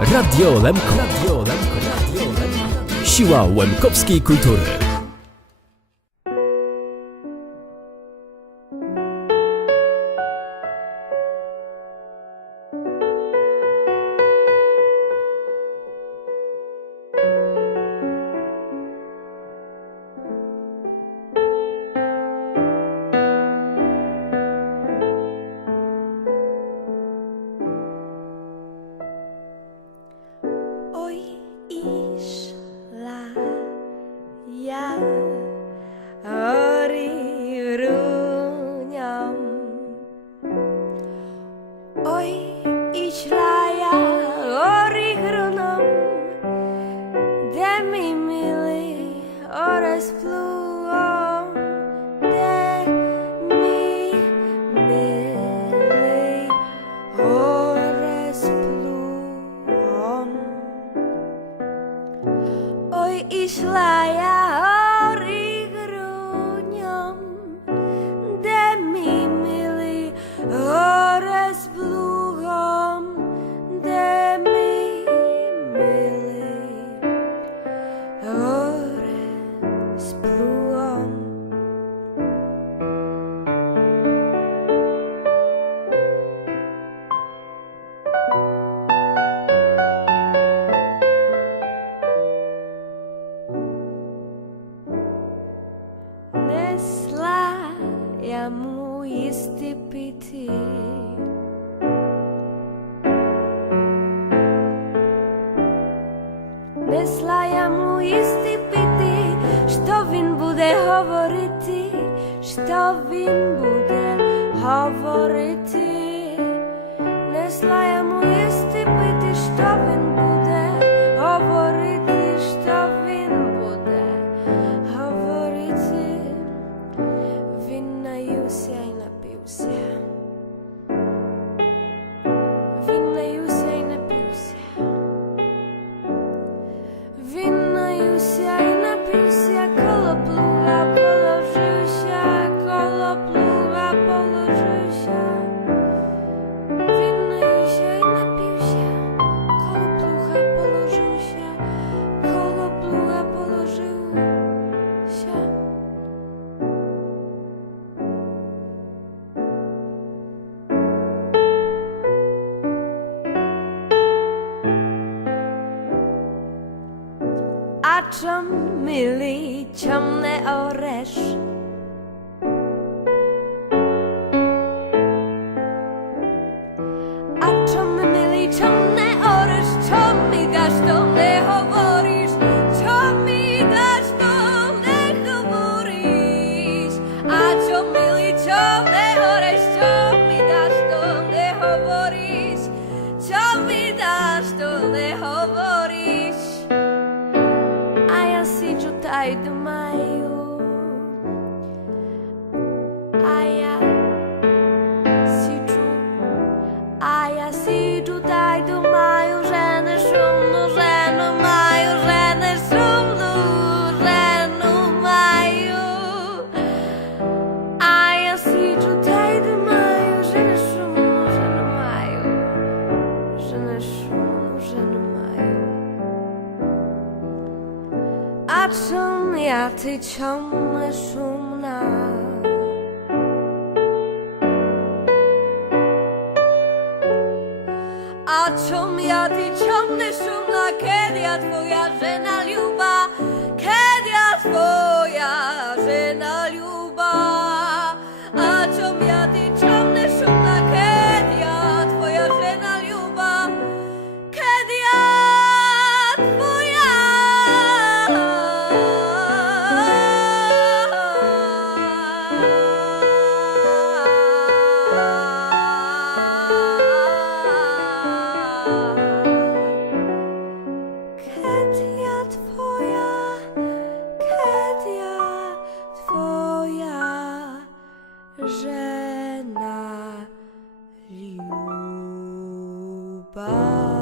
Radio-Lemko. Siła łemkowskiej kultury. Hori Hruniom. Oj, išľaja Hori Hruniom, de mi milí ores pluom, de mi milí ores pluom. Oj, išľaja mu jistý pity. Nesla ja mu jistý pity, što він буде говорити, що він буде говорити. Несла я му jistý pity, що він буде говорити, що він буде говорити. Він наївся і напився. Він наївся і напився. Він наївся і напився, коло плуга положився, коло плуга положився. Він наївся і напився, коло плуга положився, коло плуга положився. A čo, milý, čo mne oreš? A čo, milý, čo mne oreš? Čo mi dáš, to nehovoríš? Čo mi dáš, to nehovoríš? A čo, milý, čo mne oreš? Čo mi dáš, to nehovoríš? Čo mi dáš, to nehovoríš? Tutaj dmaju, a ja si tutaj dmaju, żenę szumnu, żenu maju, żenę szumnu, żenu maju. A ja si tutaj dmaju, żenę szumnu, żenu maju, żenę szumnu, żenu maju. A czym ja ty ciągle szumna? A czym ja ty ciągle szumna? Kiedy ja twoja żena luba? Kiedy ja twoja żena luba? A czym ja ty ciągle szumna? Kiedy ja twoja żena luba? Kiedy ja twoja żena luba.